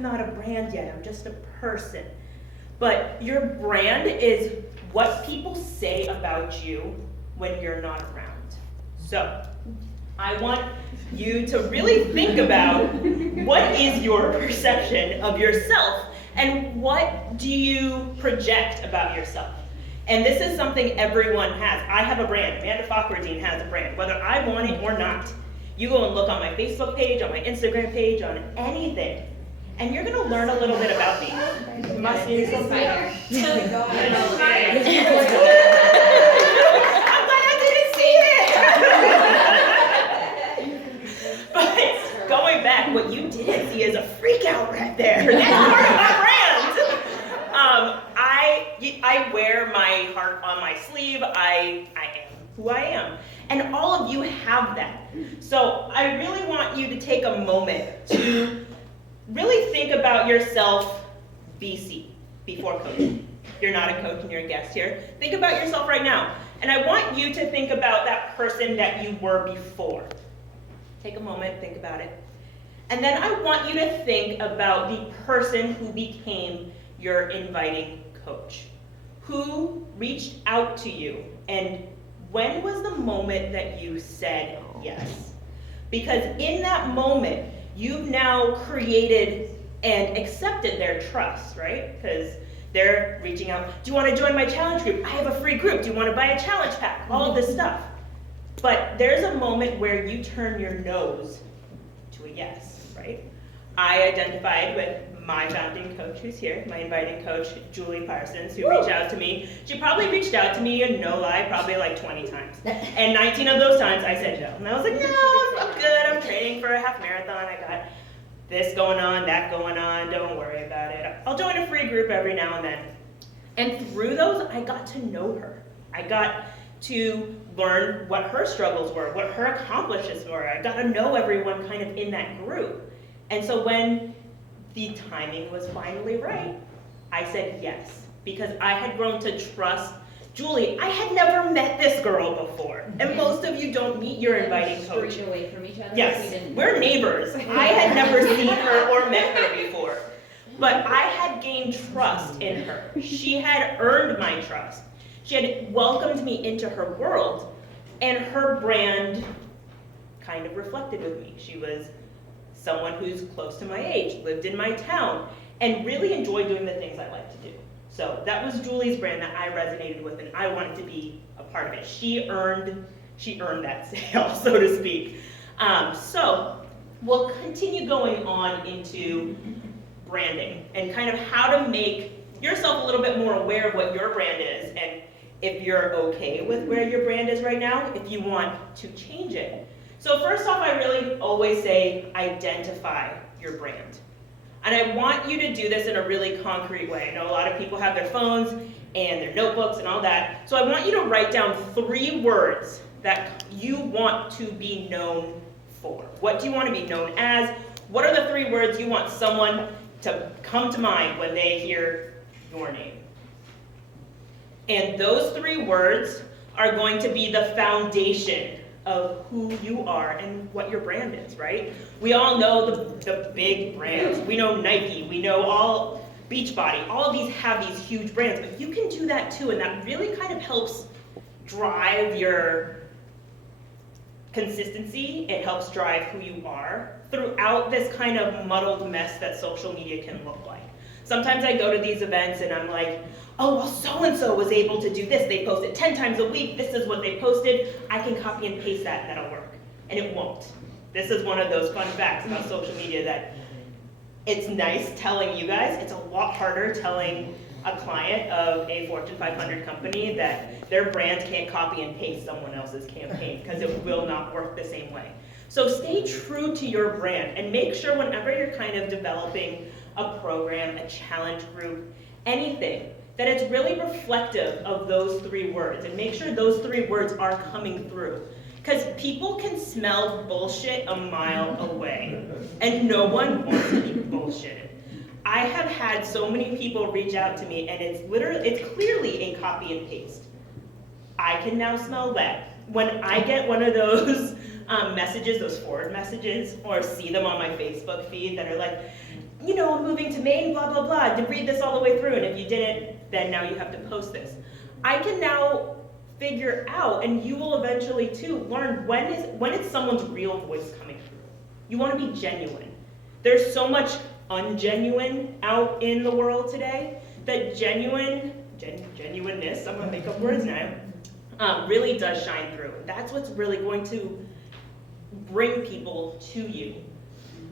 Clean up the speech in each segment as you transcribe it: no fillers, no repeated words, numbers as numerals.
I'm not a brand yet, I'm just a person. But your brand is what people say about you when you're not around. So, I want you to really think about what is your perception of yourself and what do you project about yourself. And this is something everyone has. I have a brand. Amanda Fakhreddine has a brand, whether I want it or not. You go and look on my Facebook page, on my Instagram page, on anything, and you're going to learn a little bit about me. Must be something. I'm glad I didn't see it. But going back, what you didn't see is a freak out right there. That's part of my brand. I wear my heart on my sleeve. I am who I am. And all of you have that. So I really want you to take a moment to really think about yourself BC, before coaching. You're not a coach and you're a guest here. Think about yourself right now. And I want you to think about that person that you were before. Take a moment, think about it. And then I want you to think about the person who became your inviting coach. Who reached out to you, and when was the moment that you said yes? Because in that moment, you've now created and accepted their trust, right? Because they're reaching out, do you want to join my challenge group? I have a free group. Do you want to buy a challenge pack? All of this stuff. But there's a moment where you turn your nose to a yes, right? I identified with my founding coach who's here, my inviting coach, Julie Parsons, who reached out to me. She probably reached out to me, and no lie, probably like 20 times. And 19 of those times I said no. And I was like, no, I'm good, I'm training for a half marathon, I got this going on, that going on, don't worry about it. I'll join a free group every now and then. And through those, I got to know her. I got to learn what her struggles were, what her accomplishments were. I got to know everyone kind of in that group. And so when the timing was finally right, I said yes, because I had grown to trust Julie. I had never met this girl before, and most of you don't meet your inviting coach. Straight away from each other. Yes, we're neighbors. I had never seen her or met her before, but I had gained trust in her. She had earned my trust. She had welcomed me into her world, and her brand kind of reflected with me. She was someone who's close to my age, lived in my town, and really enjoyed doing the things I like to do. So that was Julie's brand that I resonated with, and I wanted to be a part of it. She earned that sale, so to speak. So we'll continue going on into branding and kind of how to make yourself a little bit more aware of what your brand is, and if you're okay with where your brand is right now, if you want to change it. So first off, I really always say identify your brand. And I want you to do this in a really concrete way. I know a lot of people have their phones and their notebooks and all that. So I want you to write down 3 words that you want to be known for. What do you want to be known as? What are the 3 words you want someone to come to mind when they hear your name? And those 3 words are going to be the foundation of who you are and what your brand is, right? We all know the big brands. We know Nike, we know all Beachbody, all of these have these huge brands, but you can do that too, and that really kind of helps drive your consistency. It helps drive who you are throughout this kind of muddled mess that social media can look like. Sometimes I go to these events and I'm like, oh, well, so-and-so was able to do this. They posted 10 times a week. This is what they posted. I can copy and paste that and that'll work. And it won't. This is one of those fun facts about social media that it's nice telling you guys. It's a lot harder telling a client of a Fortune 500 company that their brand can't copy and paste someone else's campaign because it will not work the same way. So stay true to your brand and make sure whenever you're kind of developing a program, a challenge group, anything, that it's really reflective of those 3 words, and make sure those 3 words are coming through. Because people can smell bullshit a mile away, and no one wants to be bullshitted. I have had so many people reach out to me, and it's clearly a copy and paste. I can now smell that. When I get one of those messages, those forward messages, or see them on my Facebook feed that are like, you know, I'm moving to Maine, blah, blah, blah, to read this all the way through, and if you didn't, then now you have to post this. I can now figure out, and you will eventually too, learn when it's someone's real voice coming through. You want to be genuine. There's so much ungenuine out in the world today that genuineness, I'm gonna make up words now, really does shine through. That's what's really going to bring people to you.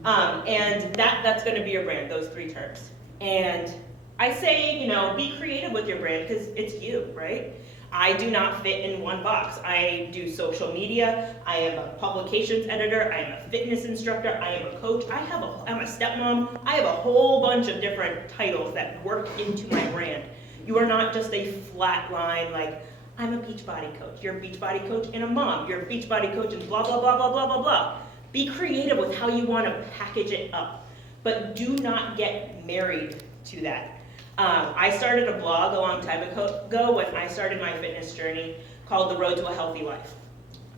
And that's gonna be your brand, those 3 terms. And I say, you know, be creative with your brand because it's you, right? I do not fit in one box. I do social media, I am a publications editor, I am a fitness instructor, I am a coach, I'm a stepmom, I have a whole bunch of different titles that work into my brand. You are not just a flat line like, I'm a Beachbody coach. You're a Beachbody coach and a mom. You're a Beachbody coach and blah, blah, blah, blah, blah, blah, blah. Be creative with how you want to package it up, but do not get married to that. I started a blog a long time ago when I started my fitness journey called The Road to a Healthy Life.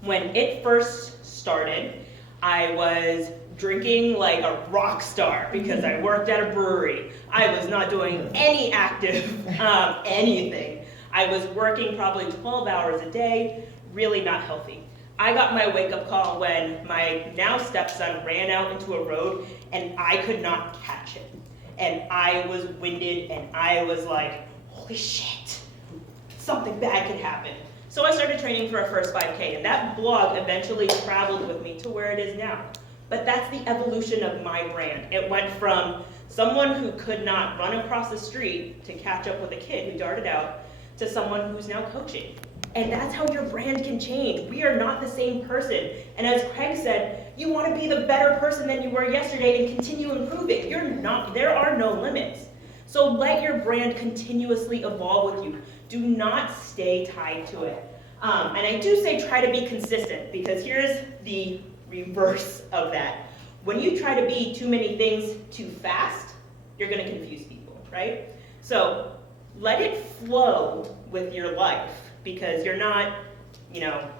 When it first started, I was drinking like a rock star because I worked at a brewery. I was not doing any active anything. I was working probably 12 hours a day, really not healthy. I got my wake-up call when my now stepson ran out into a road and I could not catch him. And I was winded and I was like, holy shit, something bad could happen. So I started training for a first 5K, and that blog eventually traveled with me to where it is now. But that's the evolution of my brand. It went from someone who could not run across the street to catch up with a kid who darted out to someone who's now coaching. And that's how your brand can change. We are not the same person. And as Craig said, you want to be the better person than you were yesterday and continue improving. You're not, there are no limits. So let your brand continuously evolve with you. Do not stay tied to it. And I do say try to be consistent, because here's the reverse of that. When you try to be too many things too fast, you're going to confuse people, right? So let it flow with your life, because you're not, 100%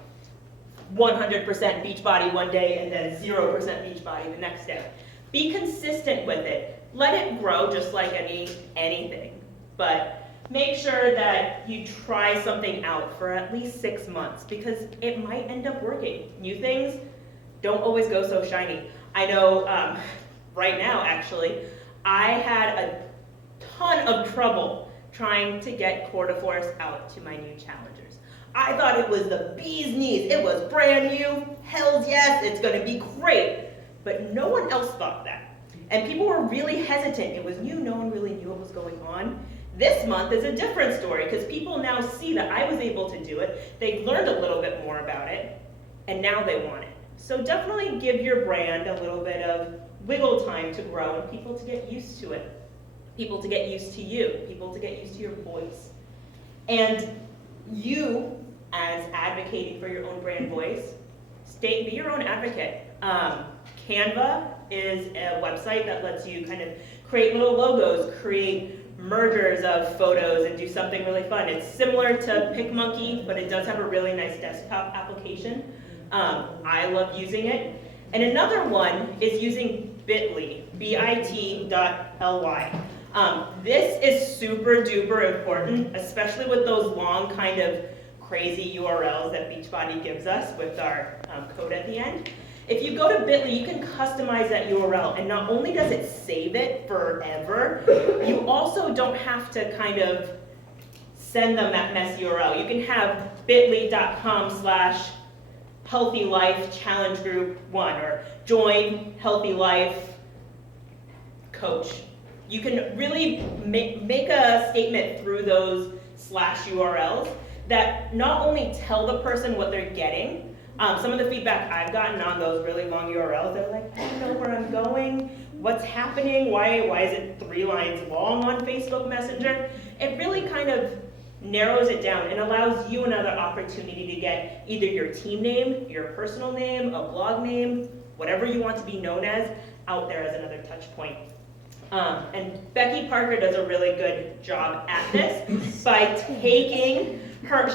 Beachbody one day and then 0% Beachbody the next day. Be consistent with it. Let it grow just like anything. But make sure that you try something out for at least 6 months, because it might end up working. New things don't always go so shiny. I know right now, actually, I had a ton of trouble trying to get Quarter-Force out to my new challengers. I thought it was the bee's knees. It was brand new. Hells yes, it's going to be great. But no one else thought that. And people were really hesitant. It was new. No one really knew what was going on. This month is a different story, because people now see that I was able to do it. They learned a little bit more about it, and now they want it. So definitely give your brand a little bit of wiggle time to grow and people to get used to it. People to get used to you. People to get used to your voice. And you, as advocating for your own brand voice, be your own advocate. Canva is a website that lets you kind of create little logos, create mergers of photos, and do something really fun. It's similar to PicMonkey, but it does have a really nice desktop application. I love using it. And another one is using Bitly, bit.ly. This is super duper important, especially with those long kind of crazy URLs that Beachbody gives us with our code at the end. If you go to Bitly, you can customize that URL, and not only does it save it forever, you also don't have to kind of send them that messy URL. You can have bit.ly.com/Healthy Life Challenge Group 1 or join Healthy Life Coach. You can really make a statement through those /URLs that not only tell the person what they're getting. Some of the feedback I've gotten on those really long URLs, they're like, I don't know where I'm going, what's happening, why is it 3 lines long on Facebook Messenger? It really kind of narrows it down and allows you another opportunity to get either your team name, your personal name, a blog name, whatever you want to be known as, out there as another touch point. And Becky Parker does a really good job at this by taking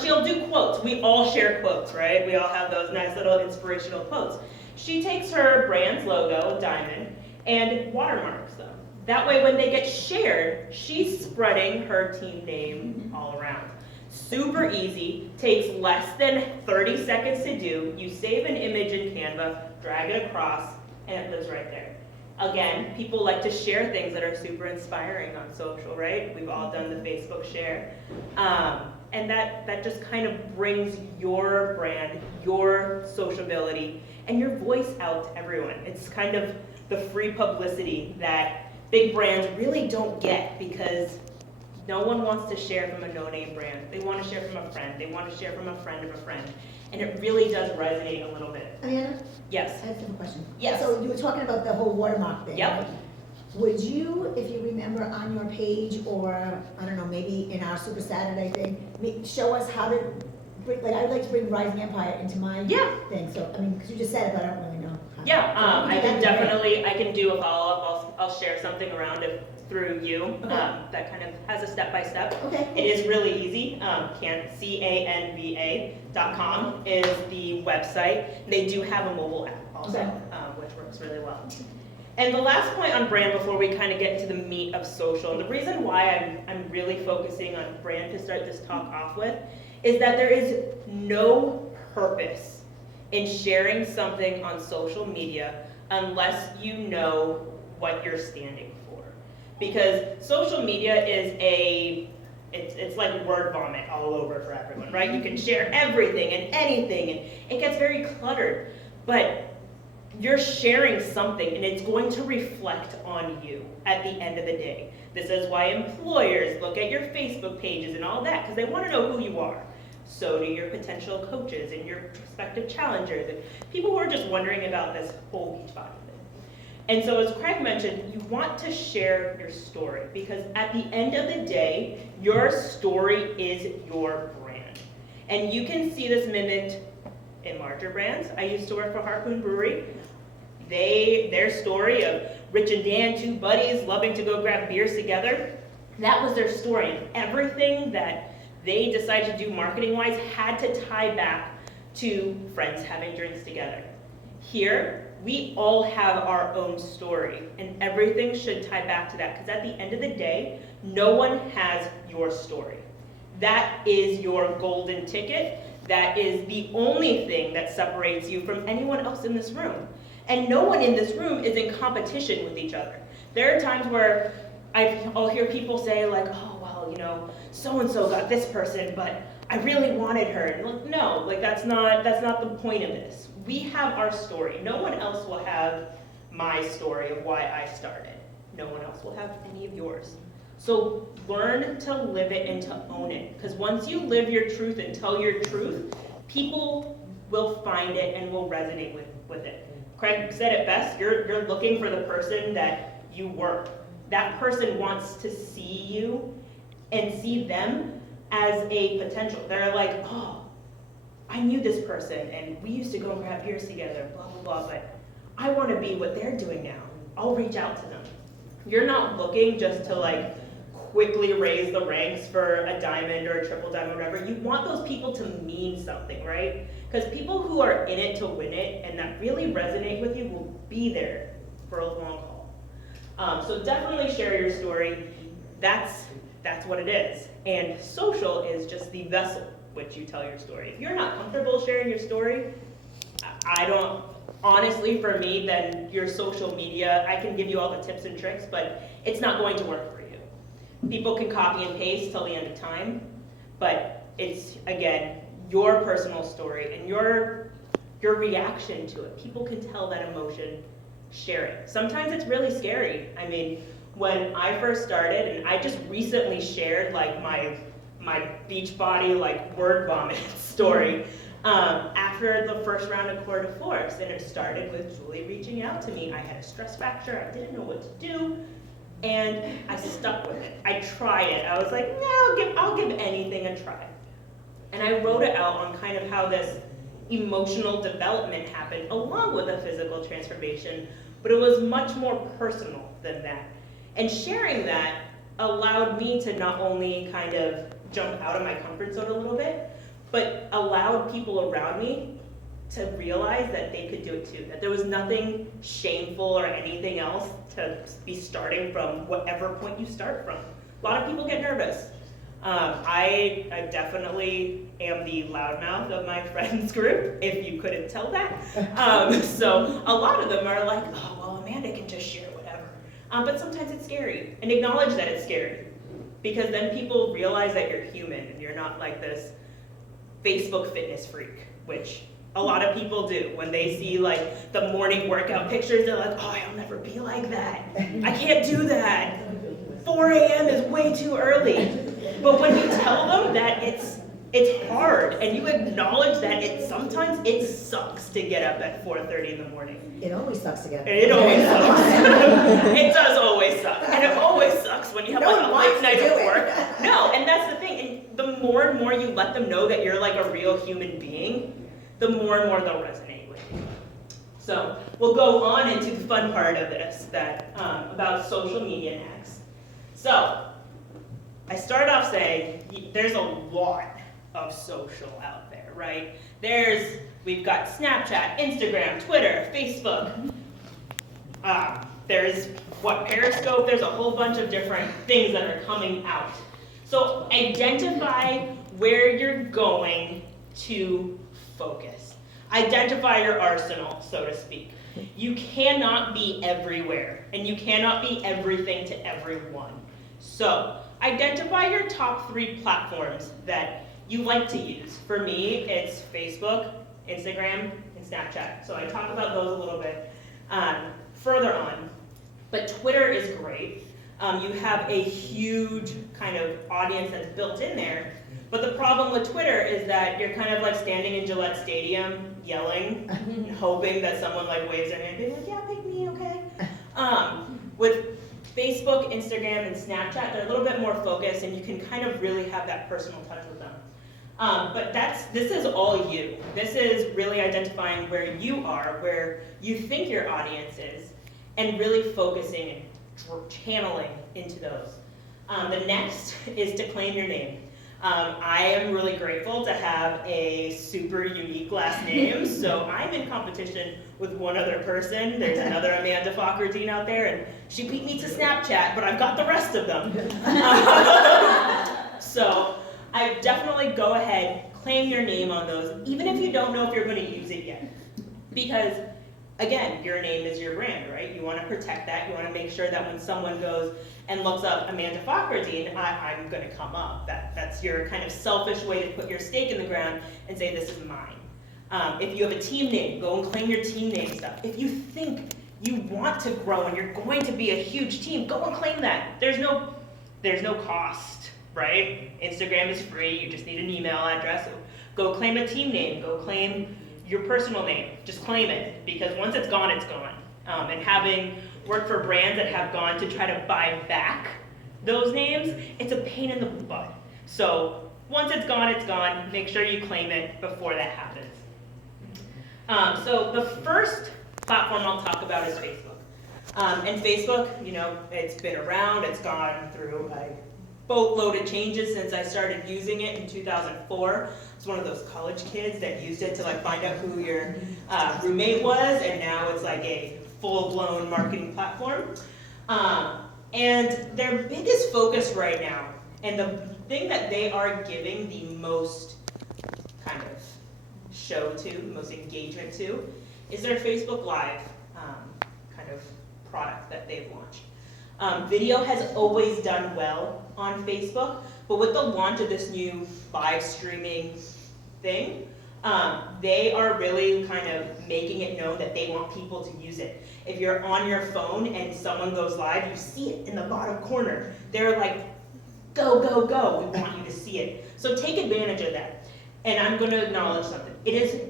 She'll do quotes. We all share quotes, right? We all have those nice little inspirational quotes. She takes her brand's logo, diamond, and watermarks them. That way when they get shared, she's spreading her team name all around. Super easy, takes less than 30 seconds to do. You save an image in Canva, drag it across, and it lives right there. Again, people like to share things that are super inspiring on social, right? We've all done the Facebook share. And that just kind of brings your brand, your sociability, and your voice out to everyone. It's kind of the free publicity that big brands really don't get, because no one wants to share from a no-name brand. They want to share from a friend. They want to share from a friend of a friend. And it really does resonate a little bit. Amanda? Yes. I have a question. Yes. So you were talking about the whole watermark thing, Yep. right? Would you, if you remember on your page, or, I don't know, maybe in our Super Saturday thing, show us how to bring, like, I'd like to bring Rising Empire into my thing, so, I mean, because you just said it, but I don't really know. Yeah, So I can that'd be great. definitely, I can do a follow-up. I'll share something around it through you Okay. that kind of has a step-by-step. Okay. It is really easy. Canva.com is the website. They do have a mobile app also, Okay. which works really well. And the last point on brand before we kind of get into the meat of social, and the reason why I'm really focusing on brand to start this talk off with, is that there is no purpose in sharing something on social media unless you know what you're standing for. Because social media is it's like word vomit all over for everyone, right? You can share everything and anything, and it gets very cluttered. But you're sharing something, and it's going to reflect on you at the end of the day. This is why employers look at your Facebook pages and all that, because they want to know who you are. So do your potential coaches and your prospective challengers, and people who are just wondering about this whole Beachbody thing. And so as Craig mentioned, you want to share your story, because at the end of the day, your story is your brand. And you can see this mimicked in larger brands. I used to work for Harpoon Brewery. Their story of Rich and Dan, two buddies loving to go grab beers together, that was their story. And everything that they decided to do marketing-wise had to tie back to friends having drinks together. Here, we all have our own story, and everything should tie back to that, because at the end of the day, no one has your story. That is your golden ticket. That is the only thing that separates you from anyone else in this room. And no one in this room is in competition with each other. There are times where I'll hear people say like, oh, well, you know, so-and-so got this person, but I really wanted her. And like, no, like that's not the point of this. We have our story. No one else will have my story of why I started. No one else will have any of yours. So learn to live it and to own it. Because once you live your truth and tell your truth, people will find it and will resonate with it. Craig said it best, you're looking for the person that you were. That person wants to see you and see them as a potential. They're like, oh, I knew this person and we used to go and grab beers together, blah, blah, blah, but I want to be what they're doing now. I'll reach out to them. You're not looking just to like quickly raise the ranks for a diamond or a triple diamond, whatever. You want those people to mean something, right? Because people who are in it to win it and that really resonate with you will be there for a long haul. So definitely share your story. That's what it is. And social is just the vessel which you tell your story. If you're not comfortable sharing your story, I don't, honestly for me, then your social media, I can give you all the tips and tricks, but it's not going to work for you. People can copy and paste till the end of time, but it's, again, your personal story and your reaction to it. People can tell that emotion, share it. Sometimes it's really scary. I mean, when I first started, and I just recently shared like my Beachbody like word vomit story after the first round of Coeur de Force, and it started with Julie reaching out to me. I had a stress fracture, I didn't know what to do, and I stuck with it. I tried it. I was like, no, I'll give anything a try. And I wrote it out on kind of how this emotional development happened along with a physical transformation, but it was much more personal than that. And sharing that allowed me to not only kind of jump out of my comfort zone a little bit, but allowed people around me to realize that they could do it too, that there was nothing shameful or anything else to be starting from whatever point you start from. A lot of people get nervous. I definitely am the loudmouth of my friends group, if you couldn't tell that. So a lot of them are like, oh, well, Amanda can just share whatever. But sometimes it's scary, and acknowledge that it's scary, because then people realize that you're human and you're not like this Facebook fitness freak, which a lot of people do. When they see like the morning workout pictures, they're like, oh, I'll never be like that. I can't do that. 4 a.m. is way too early. But when you tell them that it's hard, and you acknowledge that sometimes it sucks to get up at 4:30 in the morning. It always sucks to get up. It always sucks. It does always suck. And it always sucks when you have like a late night of work. No, and that's the thing. And the more and more you let them know that you're like a real human being, the more and more they'll resonate with you. So we'll go on into the fun part of this, that about social media next. So I start off saying there's a lot of social out there, right? We've got Snapchat, Instagram, Twitter, Facebook. There's Periscope. There's a whole bunch of different things that are coming out. So identify where you're going to focus. Identify your arsenal, so to speak. You cannot be everywhere, and you cannot be everything to everyone. So identify your top 3 platforms that you like to use. For me, it's Facebook, Instagram, and Snapchat. So I talk about those a little bit further on. But Twitter is great. You have a huge kind of audience that's built in there. But the problem with Twitter is that you're kind of like standing in Gillette Stadium yelling and hoping that someone like waves their hand and being like, yeah, pick me, okay? With Facebook, Instagram, and Snapchat, they're a little bit more focused, and you can kind of really have that personal touch with them. But this is all you. This is really identifying where you are, where you think your audience is, and really focusing and channeling into those. The next is to claim your name. I am really grateful to have a super unique last name, so I'm in competition with one other person. There's another Amanda Fakhreddine out there, and she beat me to Snapchat, but I've got the rest of them. So I definitely go ahead, claim your name on those, even if you don't know if you're going to use it yet. Because, again, your name is your brand, right? You want to protect that. You want to make sure that when someone goes and looks up Amanda Fakhreddine, I'm going to come up. That's your kind of selfish way to put your stake in the ground and say, this is mine. If you have a team name, go and claim your team name stuff. If you think you want to grow and you're going to be a huge team, go and claim that. There's no cost, right? Instagram is free. You just need an email address. Go claim a team name. Go claim your personal name. Just claim it, because once it's gone, it's gone. And having worked for brands that have gone to try to buy back those names, it's a pain in the butt. So once it's gone, it's gone. Make sure you claim it before that happens. So the first platform I'll talk about is Facebook. And Facebook, it's been around. It's gone through a boatload of changes since I started using it in 2004. I was one of those college kids that used it to find out who your roommate was, and now it's like a full-blown marketing platform. And their biggest focus right now, and the thing that they are giving the most kind of show to, most engagement to, is their Facebook Live kind of product that they've launched. Video has always done well on Facebook, but with the launch of this new live streaming thing, they are really kind of making it known that they want people to use it. If you're on your phone and someone goes live, you see it in the bottom corner. They're like, go, go, go, we want you to see it. So take advantage of that. And I'm going to acknowledge something. It is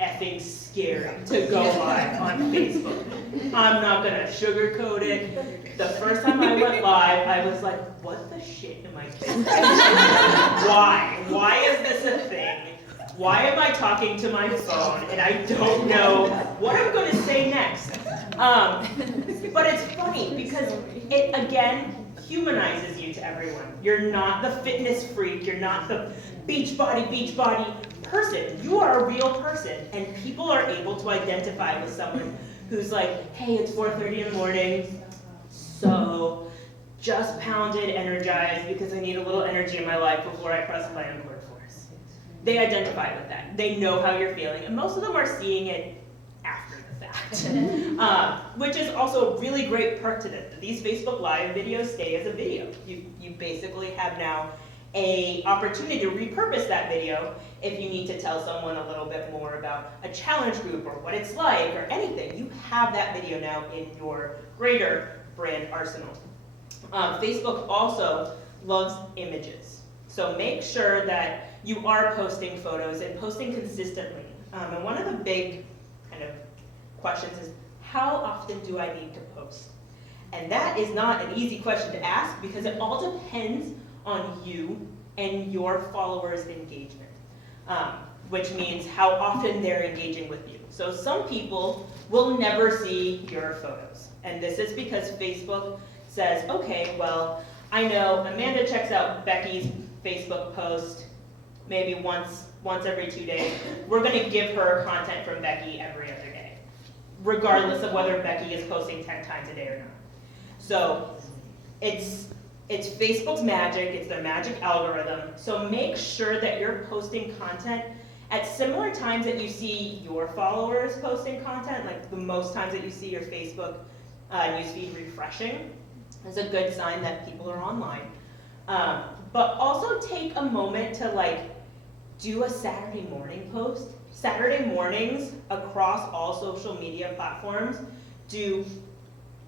effing scary to go live on Facebook. I'm not going to sugarcoat it. The first time I went live, I was like, what the shit am I doing? Why? Why is this a thing? Why am I talking to my phone and I don't know what I'm going to say next? But it's funny because it, again, humanizes you to everyone. You're not the fitness freak, you're not the beach body person. You are a real person, and people are able to identify with someone who's like, hey, it's 4:30 in the morning, so just pounded, energized, because I need a little energy in my life before I press play on Court Force. They identify with that. They know how you're feeling, and most of them are seeing it after the fact, which is also a really great perk to this. These Facebook Live videos stay as a video. You basically have now an opportunity to repurpose that video if you need to tell someone a little bit more about a challenge group or what it's like or anything. You have that video now in your greater brand arsenal. Facebook also loves images. So make sure that you are posting photos and posting consistently. And one of the big kind of questions is, how often do I need to post? And that is not an easy question to ask because it all depends on you and your followers' engagement, which means how often they're engaging with you. So some people will never see your photos. And this is because Facebook says, okay, well, I know Amanda checks out Becky's Facebook post maybe once every 2 days. We're going to give her content from Becky every other day, regardless of whether Becky is posting 10 times a day or not. So it's Facebook's magic, it's their magic algorithm. So make sure that you're posting content at similar times that you see your followers posting content, like the most times that you see your Facebook newsfeed refreshing is a good sign that people are online. But also take a moment to do a Saturday morning post. Saturday mornings across all social media platforms do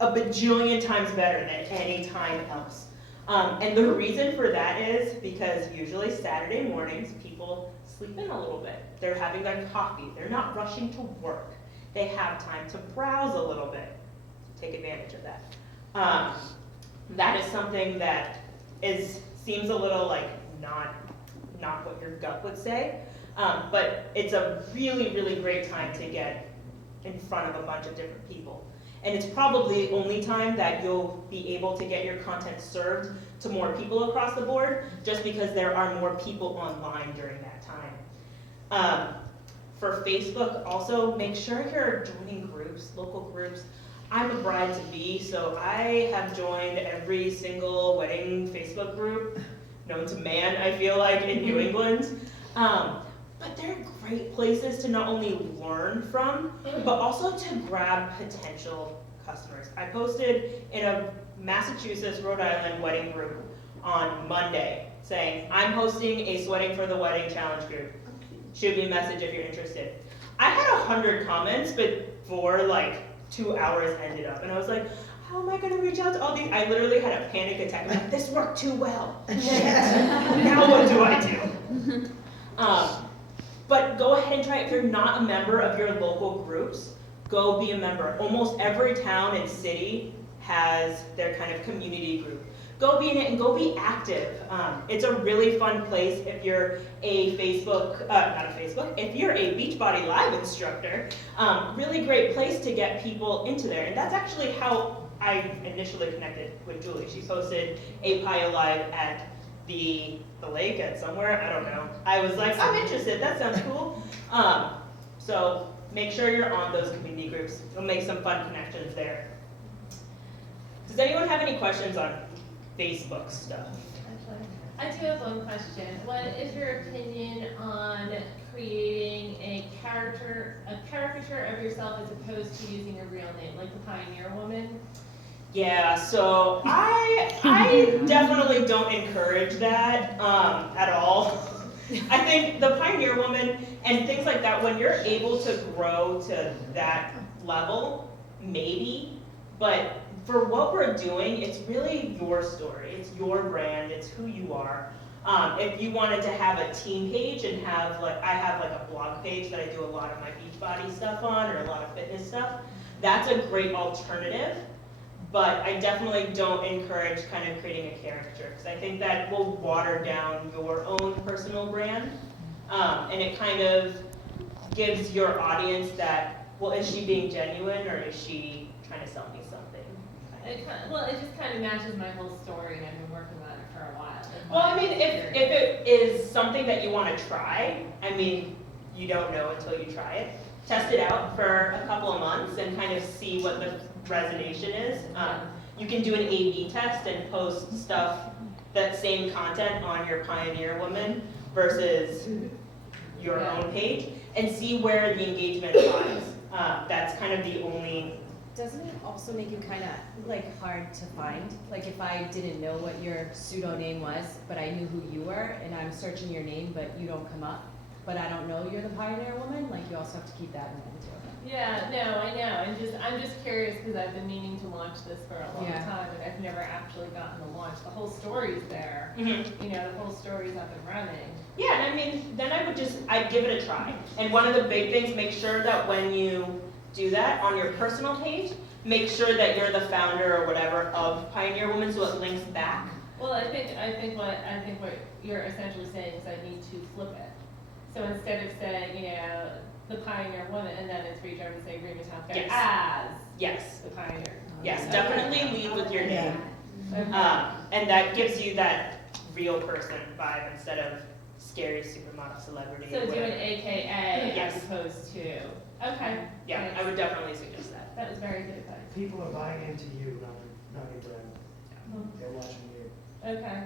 a bajillion times better than any time else. And the reason for that is because usually Saturday mornings people sleep in a little bit. They're having their coffee. They're not rushing to work. They have time to browse a little bit. Take advantage of that. That is something that seems a little like not what your gut would say, but it's a really, really great time to get in front of a bunch of different people. And it's probably the only time that you'll be able to get your content served to more people across the board, just because there are more people online during that time. For Facebook, also make sure you're joining groups, local groups. I'm a bride-to-be, so I have joined every single wedding Facebook group known to man, I feel like, in New England. But they're great places to not only learn from, but also to grab potential customers. I posted in a Massachusetts, Rhode Island wedding group on Monday saying, I'm hosting a Sweating for the Wedding challenge group. Shoot me a message if you're interested. I had 100 comments before 2 hours ended up, and I was like, how am I going to reach out to all these? I literally had a panic attack. I'm like, this worked too well. Now what do I do? But go ahead and try it. If you're not a member of your local groups, go be a member. Almost every town and city has their kind of community group. Go be in it and go be active. It's a really fun place if you're a if you're a Beachbody Live instructor. Really great place to get people into there. And that's actually how I initially connected with Julie. She posted a Pio Live at the lake at somewhere, I don't know. I was like, I'm interested, that sounds cool. So make sure you're on those community groups. You'll make some fun connections there. Does anyone have any questions on Facebook stuff? I do have one question. What is your opinion on creating a caricature of yourself as opposed to using a real name, like the Pioneer Woman? Yeah, so I definitely don't encourage that at all. I think the Pioneer Woman and things like that, when you're able to grow to that level, maybe, but for what we're doing, it's really your story, it's your brand, it's who you are. If you wanted to have a team page and I have a blog page that I do a lot of my Beachbody stuff on, or a lot of fitness stuff, that's a great alternative. But I definitely don't encourage kind of creating a caricature, because I think that will water down your own personal brand. And it kind of gives your audience that, well, is she being genuine or is she trying to sell me something kind It just kind of matches my whole story, and I've been working on it for a while. Well, I mean, if it is something that you want to try, I mean, you don't know until you try it. Test it out for a couple of months and kind of see what the resonation is. You can do an A/B test and post stuff, that same content on your Pioneer Woman versus your own page, and see where the engagement lies. That's kind of the only. Doesn't it also make it kind of like hard to find? Like if I didn't know what your pseudo name was, but I knew who you were, and I'm searching your name, but you don't come up, but I don't know you're the Pioneer Woman, like you also have to keep that in mind too. Yeah, no, I know. I'm just curious because I've been meaning to launch this for a long time, and I've never actually gotten to launch. The whole story's there. Mm-hmm. You know, the whole story's up and running. Yeah, and I mean, then I'd give it a try. And one of the big things, make sure that when you do that on your personal page, make sure that you're the founder or whatever of Pioneer Woman, so it links back. Well, I think what you're essentially saying is I need to flip it. So instead of saying, you know, the Pioneer Woman, and then it's reach over and say Greentown Fair as Yes. the Pioneer. Yes, definitely lead with your name. Okay. And that gives you that real person vibe instead of scary supermodel celebrity. So or do an whatever. AKA Yes. as opposed to, okay. Yeah, Thanks. I would definitely suggest that. That was very good advice. People are buying into you, not your brand. They're watching you. Okay.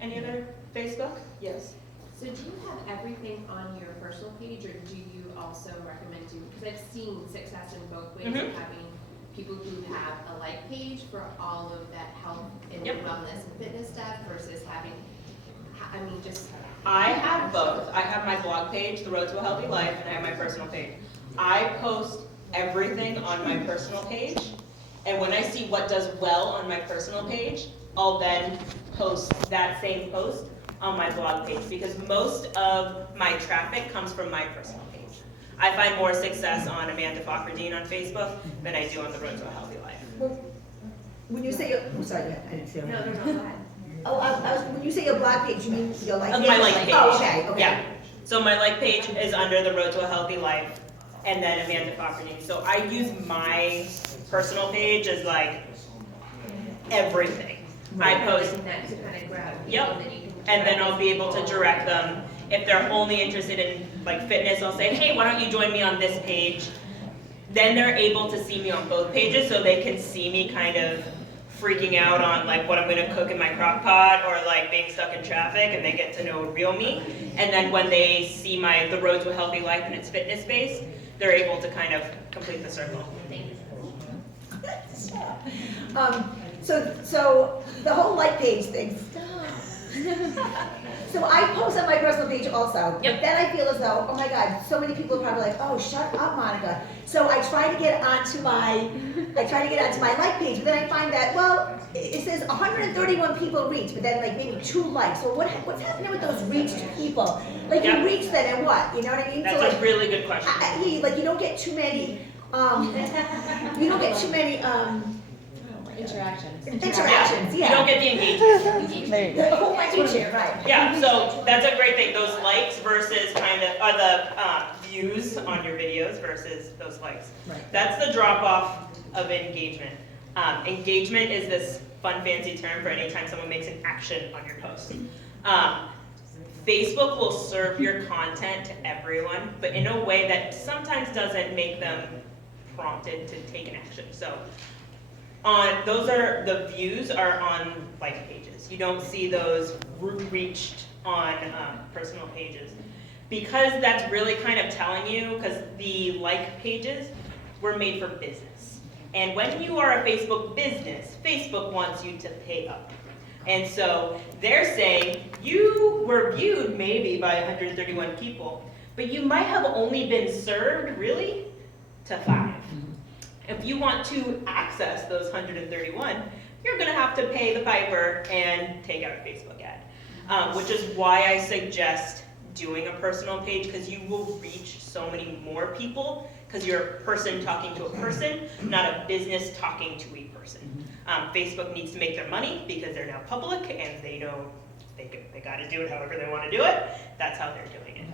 Any other Facebook? Yes. So do you have everything on your personal page, or do you also recommend doing, because I've seen success in both ways of having people who have a like page for all of that health and wellness and fitness stuff versus having, I mean, just. I have both. I have my blog page, The Road to a Healthy Life, and I have my personal page. I post everything on my personal page, and when I see what does well on my personal page, I'll then post that same post on my blog page, because most of my traffic comes from my personal page. I find more success on Amanda Fakhreddine on Facebook than I do on The Road to a Healthy Life. Well, when you say, I'm sorry, go ahead. I didn't see it. No, go ahead. Oh, when you say your blog page, you mean your like page? My like page. Oh, okay. Yeah. So my like page is under The Road to a Healthy Life, and then Amanda Fakhreddine. So I use my personal page as like everything. I post. That to kind of grab people, Yep. and then you can. And then I'll be able to direct them. If they're only interested in like fitness, I'll say, hey, why don't you join me on this page? Then they're able to see me on both pages, so they can see me kind of freaking out on like what I'm gonna cook in my crock pot, or like being stuck in traffic, and they get to know real me. And then when they see The Road to a Healthy Life and it's fitness based, they're able to kind of complete the circle. Thank you. So the whole like page thing. So I post on my personal page also. Yep. But then I feel as though, oh my God, so many people are probably like, oh, shut up, Monica. So I try to get onto my like page, but then I find that, well, it says 131 people reached, but then like maybe 2 likes. So what's happening with those reached people? Like Yep. you reach them and what? You know what I mean? That's so, like, a really good question. you don't get too many. Interactions. Interactions, You don't yeah. get the engagement. There you go. The whole like picture, right? Yeah, so that's a great thing. Those likes versus kind of, are the views on your videos versus those likes. Right. That's the drop off of engagement. Engagement is this fun, fancy term for anytime someone makes an action on your post. Facebook will serve your content to everyone, but in a way that sometimes doesn't make them prompted to take an action. So the views are on like pages. You don't see those reached on personal pages. Because that's really kind of telling you, because the like pages were made for business. And when you are a Facebook business, Facebook wants you to pay up. And so they're saying you were viewed maybe by 131 people, but you might have only been served really to 5. If you want to access those 131, you're going to have to pay the piper and take out a Facebook ad, which is why I suggest doing a personal page, because you will reach so many more people, because you're a person talking to a person, not a business talking to a person. Facebook needs to make their money because they're now public and they know they got to do it however they want to do it. That's how they're doing it.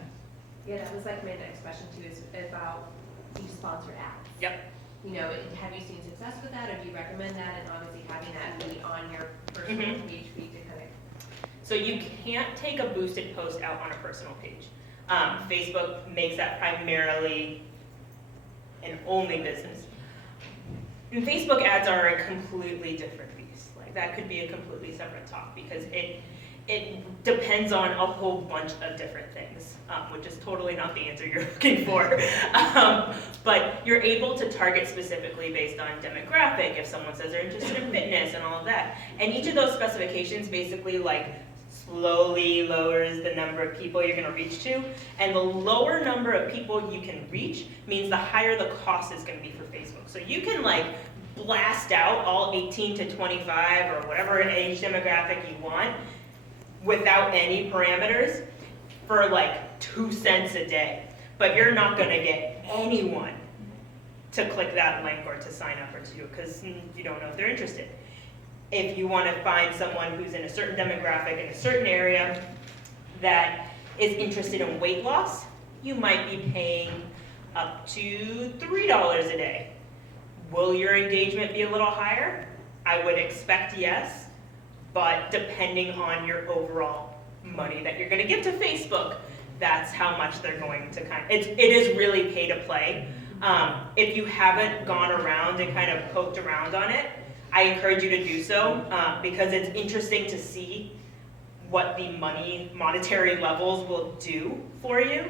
Yeah, that was like my next question too, is about do you sponsor ads? Yep. you know, have you seen success with that, or do you recommend that, and obviously having that be on your personal page for you to kind of. So you can't take a boosted post out on a personal page. Facebook makes that primarily and only business. And Facebook ads are a completely different beast. Like that could be a completely separate talk because it depends on a whole bunch of different things, which is totally not the answer you're looking for. But you're able to target specifically based on demographic, if someone says they're interested in fitness and all of that. And each of those specifications basically like slowly lowers the number of people you're gonna reach to. And the lower number of people you can reach means the higher the cost is gonna be for Facebook. So you can like blast out all 18 to 25 or whatever age demographic you want without any parameters for like 2 cents a day. But you're not gonna get anyone to click that link or to sign up or to, because you don't know if they're interested. If you want to find someone who's in a certain demographic in a certain area that is interested in weight loss, you might be paying up to $3 a day. Will your engagement be a little higher? I would expect yes, but depending on your overall money that you're going to give to Facebook, that's how much they're going to it is really pay to play. If you haven't gone around and kind of poked around on it, I encourage you to do so because it's interesting to see what the monetary levels will do for you.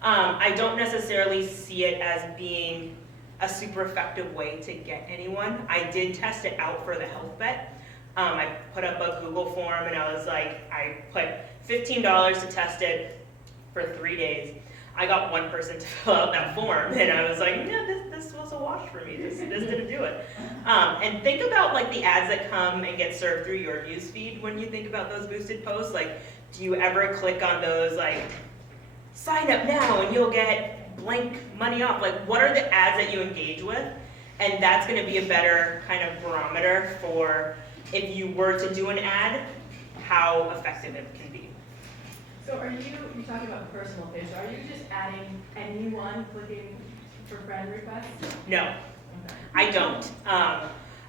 I don't necessarily see it as being a super effective way to get anyone. I did test it out for the health bet. I put up a Google form and I was like, I put $15 to test it for 3 days. I got one person to fill out that form and I was like, yeah, this was a wash for me. This didn't do it. And think about like the ads that come and get served through your news feed when you think about those boosted posts. Like, do you ever click on those like, sign up now and you'll get blank money off? Like, what are the ads that you engage with? And that's gonna be a better kind of barometer for if you were to do an ad, how effective it can be. So you're talking about personal page, are you just adding anyone clicking for friend requests? No, Okay. I don't.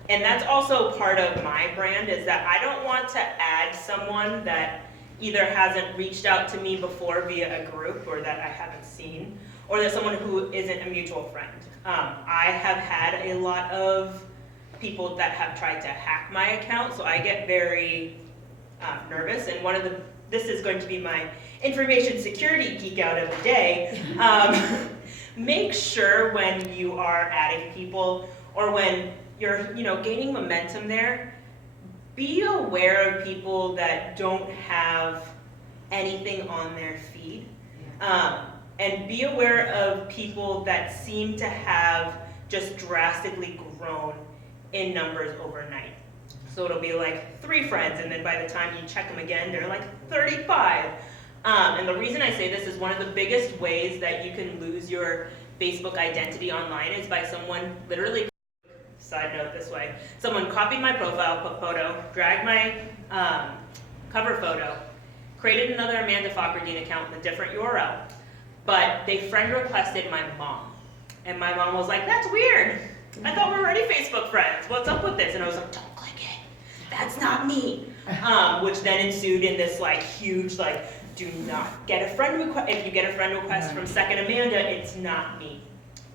And that's also part of my brand is that I don't want to add someone that either hasn't reached out to me before via a group or that I haven't seen, or that someone who isn't a mutual friend. I have had a lot of people that have tried to hack my account, so I get very nervous. And this is going to be my information security geek out of the day. Make sure when you are adding people or when you're gaining momentum there, be aware of people that don't have anything on their feed. And be aware of people that seem to have just drastically grown in numbers overnight. So it'll be like 3 friends, and then by the time you check them again, they're like 35. And the reason I say this is one of the biggest ways that you can lose your Facebook identity online is by someone literally, side note this way, someone copied my profile photo, dragged my cover photo, created another Amanda Fakhreddine account with a different URL, but they friend requested my mom. And my mom was like, that's weird. I thought we were already Facebook friends. What's up with this? And I was like, don't click it. That's not me. Which then ensued in this like huge like, do not get a friend request. If you get a friend request from Second Amanda, it's not me.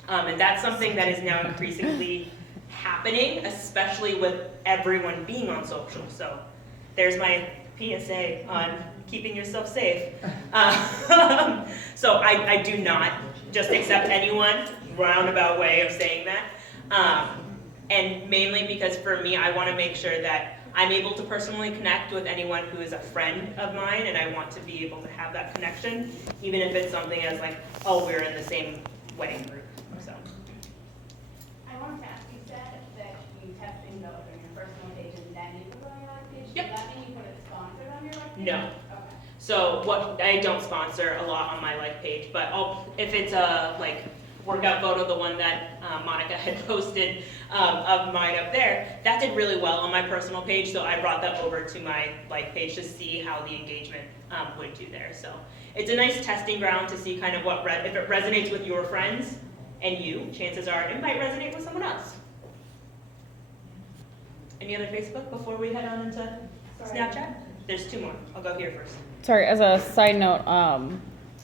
And that's something that is now increasingly happening, especially with everyone being on social. So there's my PSA on keeping yourself safe. So I do not just accept anyone, roundabout way of saying that. And mainly because for me, I want to make sure that I'm able to personally connect with anyone who is a friend of mine, and I want to be able to have that connection, even if it's something as like, oh, we're in the same wedding group. So. I wanted to ask, you said that you test things out on your personal page and then you put it on your live page. Yep. Does that mean you put it sponsored on your live page? No. Okay. So what I don't sponsor a lot on my like page, but if it's a like workout photo, the one that Monica had posted of mine up there, that did really well on my personal page, so I brought that over to my like page to see how the engagement would do there. So it's a nice testing ground to see kind of if it resonates with your friends, and you, chances are it might resonate with someone else. Any other Facebook before we head on into Snapchat? There's 2 more. I'll go here first. Sorry, as a side note,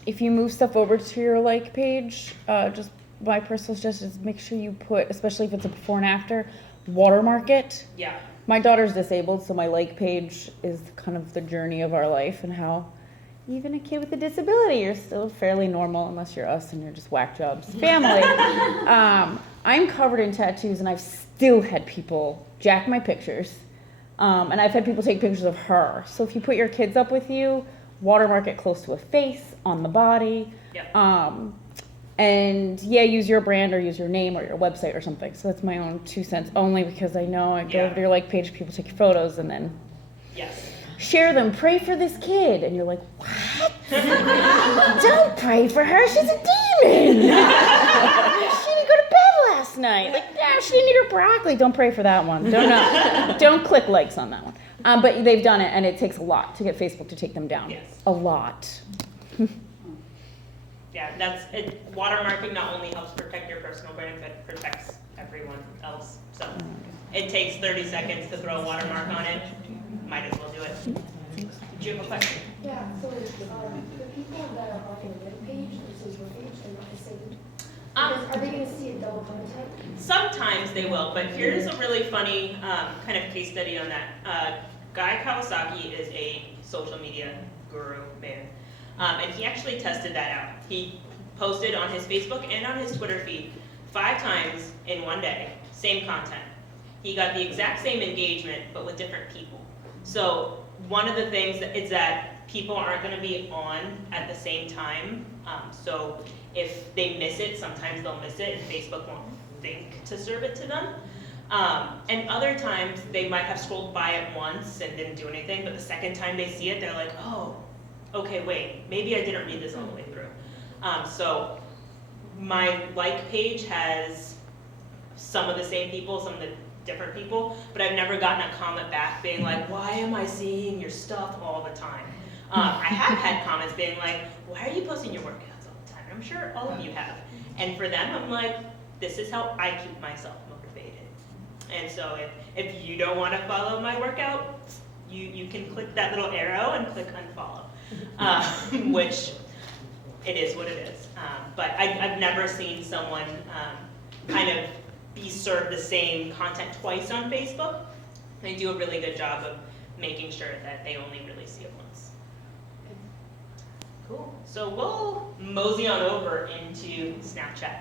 if you move stuff over to your like page, just my personal suggestion is make sure you put, especially if it's a before and after, watermark it. Yeah. My daughter's disabled, so my like page is kind of the journey of our life and how even a kid with a disability, you're still fairly normal unless you're us and you're just whack jobs family. I'm covered in tattoos and I've still had people jack my pictures. And I've had people take pictures of her. So if you put your kids up with you, watermark it close to a face, on the body. Yep. And yeah, use your brand or use your name or your website or something. So that's my own 2 cents, only because I know I go over to your like page, people take your photos and then Yes. share them, pray for this kid. And you're like, what? Don't pray for her, she's a demon. She didn't go to bed last night. Like, yeah, she didn't eat her broccoli. Don't pray for that one. Don't click likes on that one. But they've done it, and it takes a lot to get Facebook to take them down. Yes. A lot. Yeah, that's it. Watermarking not only helps protect your personal brand, but protects everyone else. So it takes 30 seconds to throw a watermark on it. Might as well do it. Did you have a question? Yeah, so the people that are on your web page versus your page, they're not the same. Are they going to see a double content? Sometimes they will, but here's a really funny kind of case study on that. Guy Kawasaki is a social media guru man, and he actually tested that out. He posted on his Facebook and on his Twitter feed 5 times in one day, same content. He got the exact same engagement, but with different people. So one of the things is that people aren't going to be on at the same time. So if they miss it, sometimes they'll miss it, and Facebook won't think to serve it to them. And other times they might have scrolled by it once and didn't do anything, but the second time they see it, they're like, oh, okay, wait, maybe I didn't read this all the way through. So my like page has some of the same people, some of the different people, but I've never gotten a comment back being like, why am I seeing your stuff all the time? I have had comments being like, why are you posting your workouts all the time? I'm sure all of you have. And for them, I'm like, this is how I keep myself motivated. And so if you don't want to follow my workout, you can click that little arrow and click unfollow, which it is what it is. But I've never seen someone kind of be served the same content twice on Facebook. They do a really good job of making sure that they only really see it once. Cool. So we'll mosey on over into Snapchat.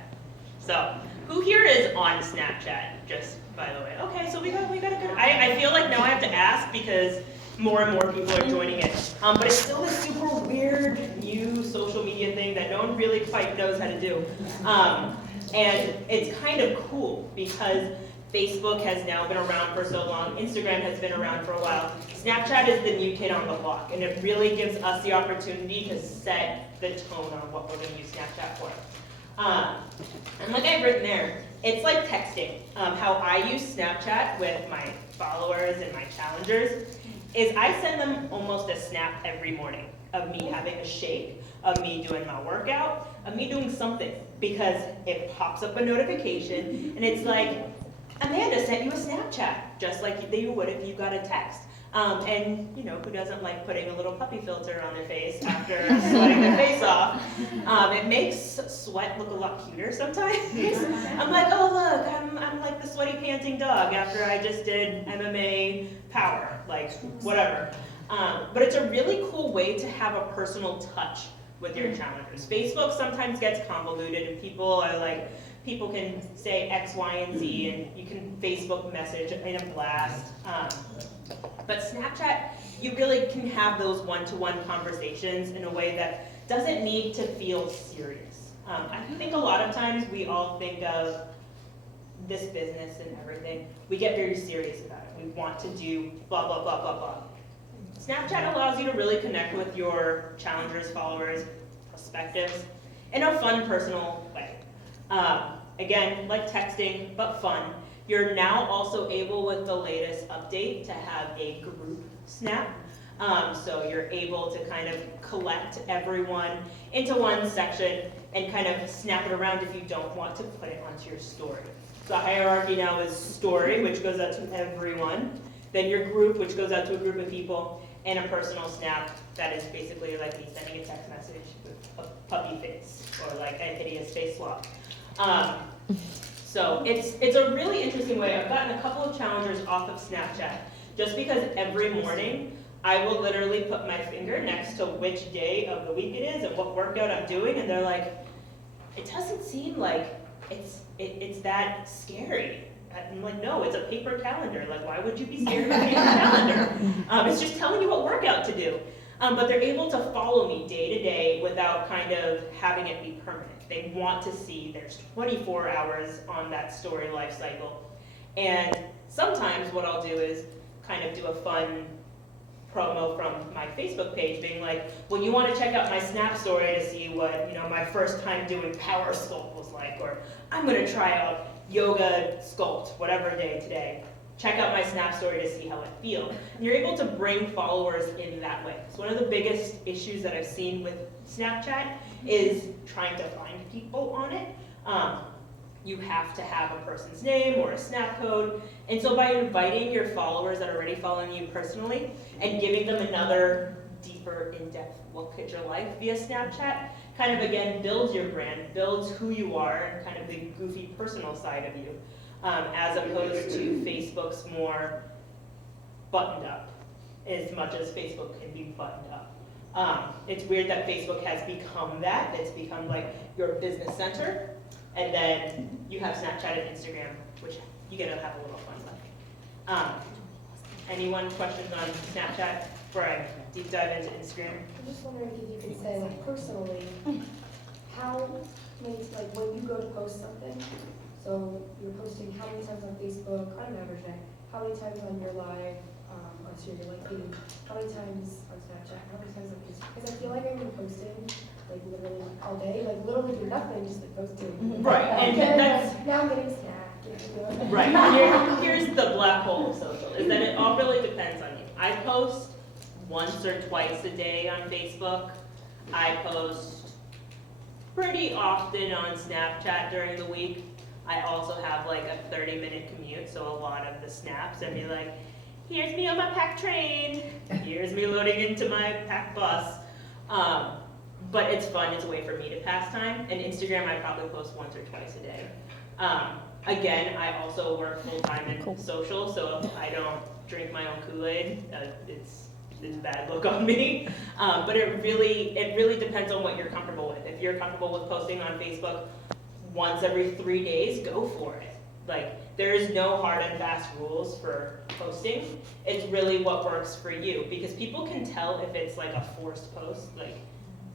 So who here is on Snapchat, just by the way? Okay, so we got a good, I feel like now I have to ask because more and more people are joining it. But it's still this super weird new social media thing that no one really quite knows how to do. And it's kind of cool because Facebook has now been around for so long. Instagram has been around for a while. Snapchat is the new kid on the block, and it really gives us the opportunity to set the tone on what we're going to use Snapchat for. And like I've written there, it's like texting. How I use Snapchat with my followers and my challengers is I send them almost a snap every morning of me having a shake, of me doing my workout, of me doing something, because it pops up a notification and it's like, Amanda sent you a Snapchat, just like you would if you got a text. And you know, who doesn't like putting a little puppy filter on their face after sweating their face off? It makes sweat look a lot cuter sometimes. I'm like, oh look, I'm like the sweaty panting dog after I just did MMA power, like whatever. But it's a really cool way to have a personal touch with your challengers. Facebook sometimes gets convoluted and people are like, people can say X, Y, and Z, and you can Facebook message in a blast. But Snapchat, you really can have those one-to-one conversations in a way that doesn't need to feel serious. I think a lot of times we all think of this business and everything. We get very serious about it. We want to do blah, blah, blah, blah, blah. Snapchat allows you to really connect with your challengers, followers, prospectives in a fun, personal way. Again, like texting, but fun. You're now also able with the latest update to have a group snap. So you're able to kind of collect everyone into one section and kind of snap it around if you don't want to put it onto your story. So hierarchy now is story, which goes out to everyone, then your group, which goes out to a group of people, and a personal snap that is basically like me sending a text message with a puppy face or like a hideous face swap. So it's a really interesting way. I've gotten a couple of challengers off of Snapchat just because every morning I will literally put my finger next to which day of the week it is and what workout I'm doing, and they're like, it doesn't seem like it's that scary. I'm like, no, it's a paper calendar. Like, why would you be scared of a paper calendar? It's just telling you what workout to do. But they're able to follow me day to day without kind of having it be permanent. They want to see there's 24 hours on that story life cycle. And sometimes what I'll do is kind of do a fun promo from my Facebook page being like, well, you want to check out my Snap story to see what, my first time doing power sculpt was like, or I'm going to try out yoga sculpt, whatever day today. Check out my Snap story to see how it feels. And you're able to bring followers in that way. So one of the biggest issues that I've seen with Snapchat is trying to find people on it. You have to have a person's name or a Snap code. And so by inviting your followers that are already following you personally and giving them another deeper, in-depth look at your life via Snapchat, kind of again builds your brand, builds who you are, and kind of the goofy personal side of you, as opposed to Facebook's more buttoned up, as much as Facebook can be buttoned up. It's weird that Facebook has become that. It's become like your business center, and then you have Snapchat and Instagram, which you get to have a little fun with. Anyone questions on Snapchat before I deep dive into Instagram? I'm just wondering if you could say, like, personally, how many, like, when you go to post something, so you're posting how many times on Facebook, on an average day, how many times on your live, on your like page, how many times on Snapchat, how many times on Facebook? Because I feel like I've been posting, like, literally all day, like, literally do nothing, just like posting. Right, and that's... Now I'm getting snapped. Right, here's the black hole of social, is that it all really depends on you. I post once or twice a day on Facebook. I post pretty often on Snapchat during the week. I also have like a 30-minute commute, so a lot of the snaps, I'd be like, here's me on my packed train, here's me loading into my packed bus. But it's fun, it's a way for me to pass time. And Instagram, I probably post once or twice a day. Again, I also work full-time in social, so if I don't drink my own Kool-Aid, it's a bad look on me. But it really depends on what you're comfortable with. If you're comfortable with posting on Facebook once every 3 days, go for it. Like, there is no hard and fast rules for posting. It's really what works for you, because people can tell if it's like a forced post. Like,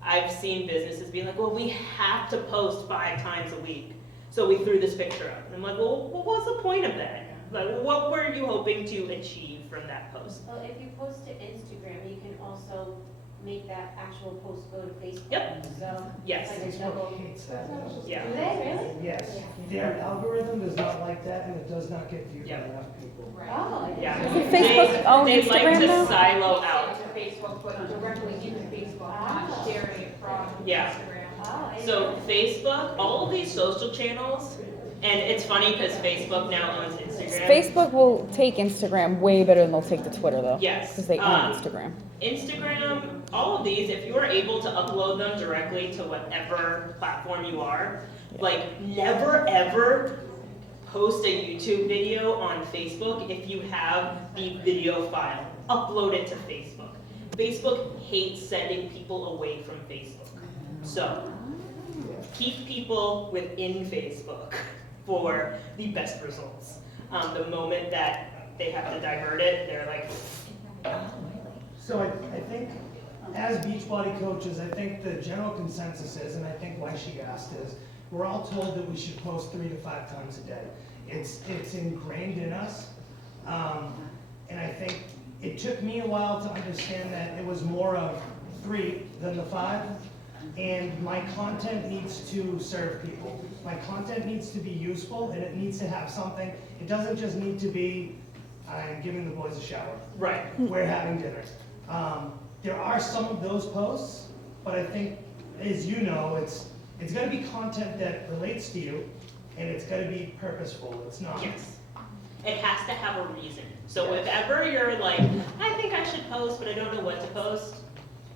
I've seen businesses be like, well, we have to post 5 times a week, so we threw this picture up. And I'm like, well, what's the point of that? Like, what were you hoping to achieve from that post? Well, if you post to Instagram, you can also make that actual post go to Facebook. Yep. So, Yes. like a Facebook double. hates that. Yeah. Do they really? Yes, their algorithm does not like that, and it does not get viewed by Yeah. enough people. Oh. Yeah. Isn't Facebook own They like Instagram to now? silo out. To Facebook, but directly into Facebook, not sharing it from Yeah. Instagram. Oh, I So Facebook, all of these social channels, and it's funny because Facebook now owns Instagram. Facebook will take Instagram way better than they'll take the Twitter though. Yes. Because they own Instagram. Instagram, all of these, if you are able to upload them directly to whatever platform you are, like never ever post a YouTube video on Facebook if you have the video file. Upload it to Facebook. Facebook hates sending people away from Facebook. So keep people within Facebook for the best results. The moment that they have to divert it, they're like, So I think, as Beachbody coaches, I think the general consensus is, and I think why she asked is, we're all told that we should post 3 to 5 times a day. It's ingrained in us, and I think it took me a while to understand that it was more of 3 than the 5, and my content needs to serve people. My content needs to be useful, and it needs to have something. It doesn't just need to be, I'm giving the boys a shower. right. We're having dinner. There are some of those posts, but I think, as you know, it's gotta be content that relates to you, and it's gotta be purposeful, it's not. Yes. It has to have a reason. So if ever you're like, I think I should post, but I don't know what to post,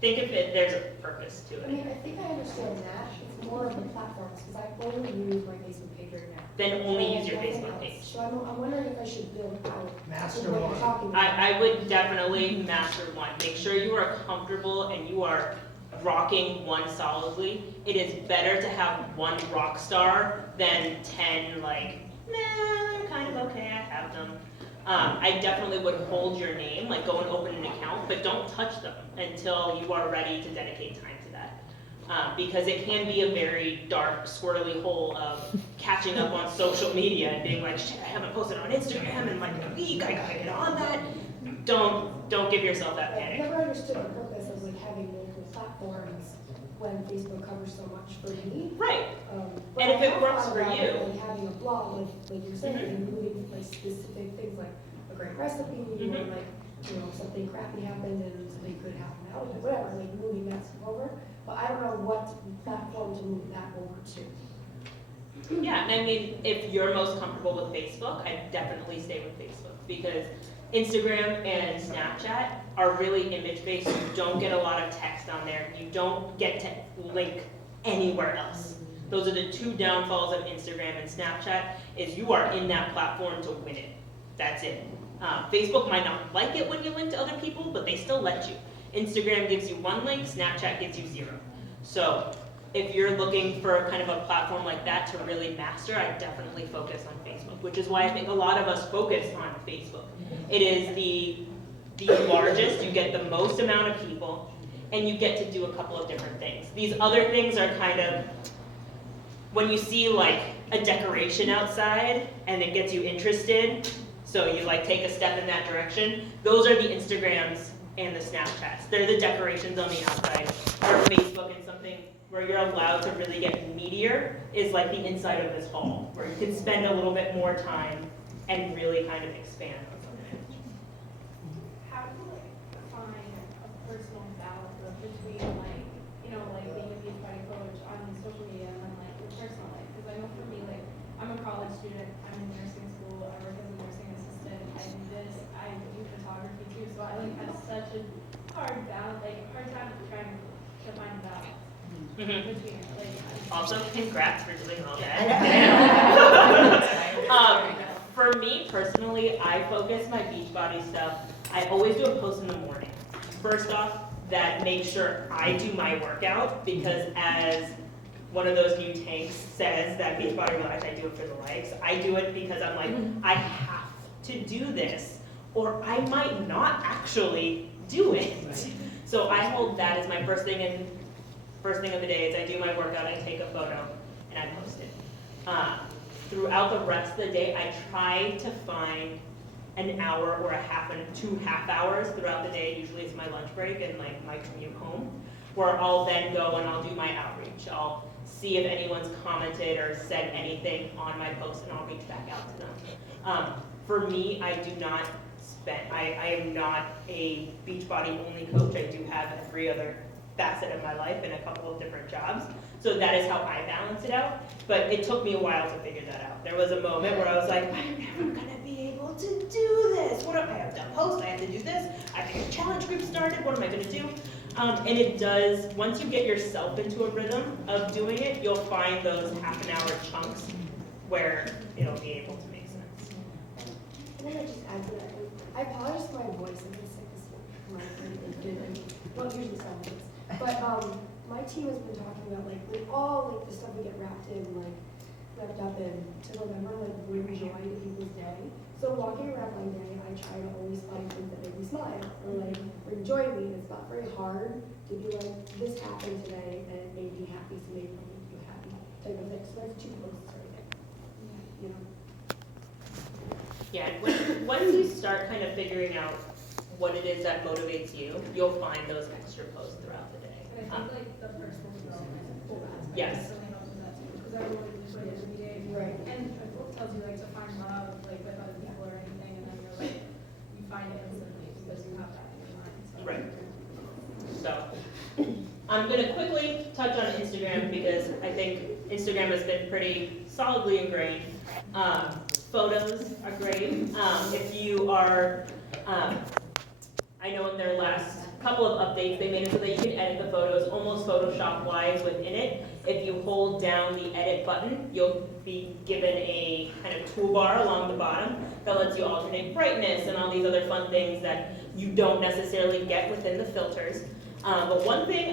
think if there's a purpose to I it. mean, I think I understand that, it's more of the platforms, because I only use my Facebook page right now. Then only use your Nothing Facebook else. page. So I'm wondering if I should build out Master what one. you're talking about. I would definitely master one. Make sure you are comfortable and you are rocking one solidly. It is better to have one rock star than 10 like, nah, kind of okay, I have them. I definitely would hold your name, like go and open an account, but don't touch them until you are ready to dedicate time to that. Because it can be a very dark, squirrely hole of catching up on social media and being like, shit, I haven't posted on Instagram in like a week, I gotta get on that. Don't give yourself that I've panic. never understood the purpose of like having multiple platforms when Facebook covers so much for me. Right. But And if I it have works thought for about, you. like having a blog, like you're saying, including like specific things like a great recipe, or like, you know, something crappy happened and something good happened out of it, whatever, like moving that stuff over. But I don't know what platform to move that over to. Yeah, and I mean, if you're most comfortable with Facebook, I'd definitely stay with Facebook because Instagram and Snapchat are really image-based. You don't get a lot of text on there. You don't get to link anywhere else. Those are the two downfalls of Instagram and Snapchat, is you are in that platform to win it. That's it. Facebook might not like it when you link to other people, but they still let you. Instagram gives you one link, Snapchat gives you 0. So if you're looking for kind of a platform like that to really master, I definitely focus on Facebook, which is why I think a lot of us focus on Facebook. It is the largest, you get the most amount of people, and you get to do a couple of different things. These other things are kind of, when you see like a decoration outside and it gets you interested, so you like take a step in that direction, those are the Instagrams and the Snapchats. They're the decorations on the outside. Or Facebook and something where you're allowed to really get meatier is like the inside of this hall, where you can spend a little bit more time and really kind of expand on something. How do you like find a personal balance between like, you know, like being a Beachbody coach on social media and then like your personal life? Because I know for me, like, I'm a college student, I'm in nursing school, I work as a nursing assistant, I do this, I do photography too, so I like have such a hard time trying to find a balance between like. Also, congrats for doing all that. For me personally, I focus my Beachbody stuff. I always do a post in the morning. First off, that makes sure I do my workout, because as one of those new tanks says, that Beachbody Relax, I do it for the likes. I do it because I'm like, I have to do this, or I might not actually do it. So I hold that as my first thing, and first thing of the day is I do my workout, I take a photo, and I post it. Throughout the rest of the day, I try to find an hour or two half hours throughout the day. Usually it's my lunch break and like my commute home, where I'll then go and I'll do my outreach. I'll see if anyone's commented or said anything on my post, and I'll reach back out to them. For me, I do not I am not a Beachbody only coach. I do have every other facet of my life and a couple of different jobs. So that is how I balance it out. But it took me a while to figure that out. There was a moment where I was like, I'm never gonna be able to do this. What am I have to post? I have to do this. I have to get a challenge group started. What am I gonna do? And it does, once you get yourself into a rhythm of doing it, you'll find those half an hour chunks where it'll be able to make sense. Can I just add to that? I apologize for my voice. I've been sick this week. Well, usually Saturdays. But my team has been talking about like all like the stuff we get wrapped up in to remember like bring joy to people's day. So walking around my day, I try to always find things that make me smile or like bring joy to me. And it's not very hard to be like, this happened today and it made me happy, so maybe I'll make you happy type of thing. So there's 2 posts right there. You know. Yeah, and once you start kind of figuring out what it is that motivates you, you'll find those extra posts throughout the day. And I think like the personal development is a full aspect. Yes. Really helps with that too, because everyone is doing it every day. Right. And a book tells you like to find love like with other people or anything, and then you're like, you find it instantly because you have that in your mind. So. Right. I'm gonna quickly touch on Instagram because I think Instagram has been pretty solidly ingrained. Photos are great. If you are, I know in their last couple of updates, they made it so that you can edit the photos almost Photoshop-wise within it. If you hold down the edit button, you'll be given a kind of toolbar along the bottom that lets you alternate brightness and all these other fun things that you don't necessarily get within the filters. But one thing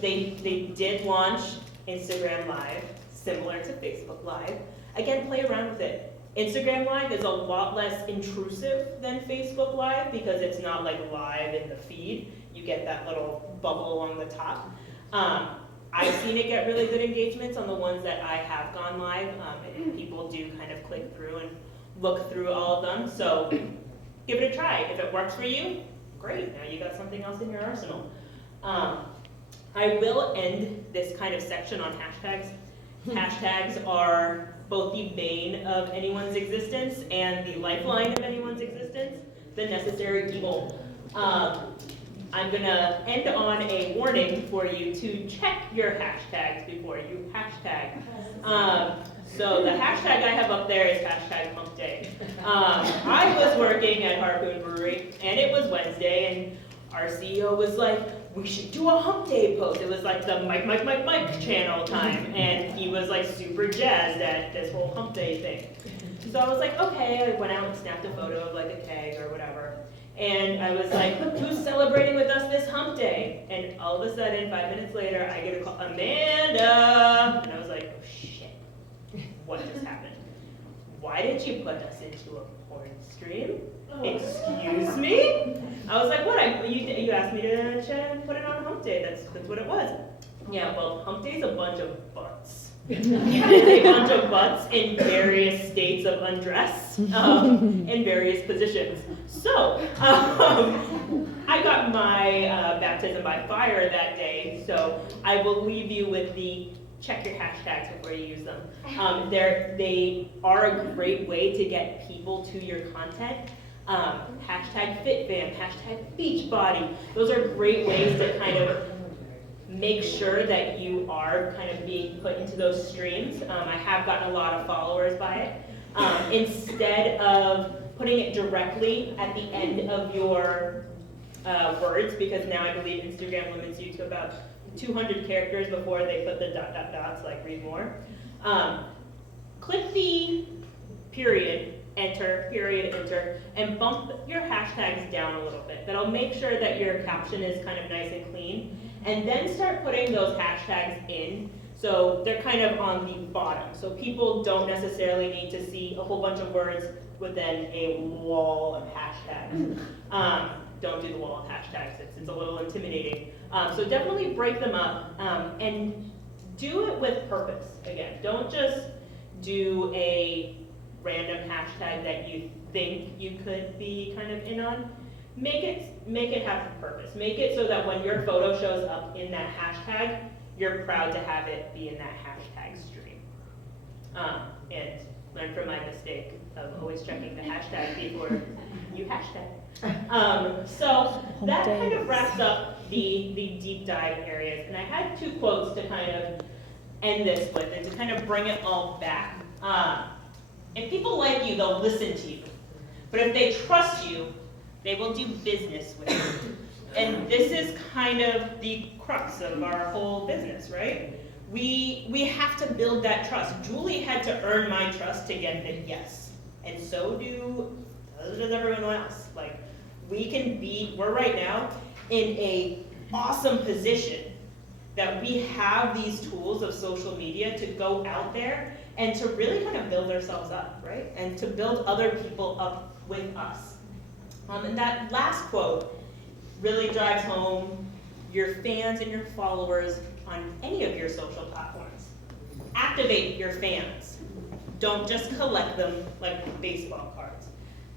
they did launch Instagram Live, similar to Facebook Live. Again, play around with it. Instagram Live is a lot less intrusive than Facebook Live because it's not like live in the feed. You get that little bubble on the top. I've seen it get really good engagements on the ones that I have gone live, and people do kind of click through and look through all of them. So give it a try. If it works for you, great. Now you got something else in your arsenal. I will end this kind of section on hashtags. Hashtags are both the bane of anyone's existence and the lifeline of anyone's existence, the necessary evil. I'm gonna end on a warning for you to check your hashtags before you hashtag. So the hashtag I have up there is hashtag hump day. I was working at Harpoon Brewery and it was Wednesday and our CEO was like, we should do a hump day post. It was like the Mike channel time and he was like super jazzed at this whole hump day thing. So I was like, okay, I went out and snapped a photo of like a keg or whatever. And I was like, who's celebrating with us this hump day? And all of a sudden, 5 minutes later, I get a call, Amanda! And I was like, oh shit, what just happened? Why did you put us into a porn stream? Excuse me? I was like, what? You asked me to put it on hump day. That's what it was. Yeah, well, hump day is a bunch of butts. It's a bunch of butts in various states of undress, in various positions. So, I got my baptism by fire that day, so I will leave you with the check your hashtags before you use them. They are a great way to get people to your content. Hashtag FitFam, hashtag Beachbody. Those are great ways to kind of make sure that you are kind of being put into those streams. I have gotten a lot of followers by it. Instead of putting it directly at the end of your words, because now I believe Instagram limits you to about 200 characters before they put the dots, like read more. Click the period, enter, and bump your hashtags down a little bit. That'll make sure that your caption is kind of nice and clean. And then start putting those hashtags in. So they're kind of on the bottom. So people don't necessarily need to see a whole bunch of words within a wall of hashtags. Don't do the wall of hashtags, it's a little intimidating. So definitely break them up and do it with purpose. Again, don't just do a random hashtag that you think you could be kind of in on. Make it have a purpose. Make it so that when your photo shows up in that hashtag, you're proud to have it be in that hashtag stream. And learn from my mistake of always checking the hashtag before you hashtag. So that kind of wraps up the deep dive areas. And I had 2 quotes to kind of end this with and to kind of bring it all back. If people like you, they'll listen to you. But if they trust you, they will do business with you. And this is kind of the crux of our whole business, right? We have to build that trust. Julie had to earn my trust to get the yes. And so does everyone else. Like, we're right now in a awesome position that we have these tools of social media to go out there and to really kind of build ourselves up, right? And to build other people up with us. And that last quote really drives home your fans and your followers on any of your social platforms. Activate your fans. Don't just collect them like baseball cards.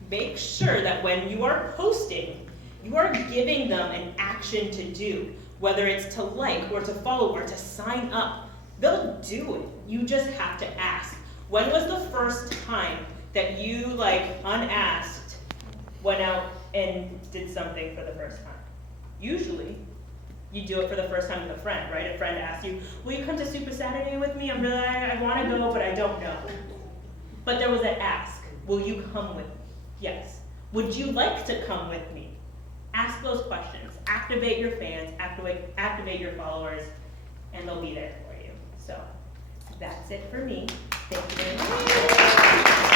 Make sure that when you are posting, you are giving them an action to do, whether it's to like or to follow or to sign up. They'll do it. You just have to ask. When was the first time that you, unasked, went out and did something for the first time? Usually, You do it for the first time with a friend, right? A friend asks you, will you come to Super Saturday with me? I want to go, but I don't know. But there was an ask, will you come with me? Yes. Would you like to come with me? Ask those questions. Activate your fans, activate your followers, and they'll be there for you. So that's it for me. Thank you very much.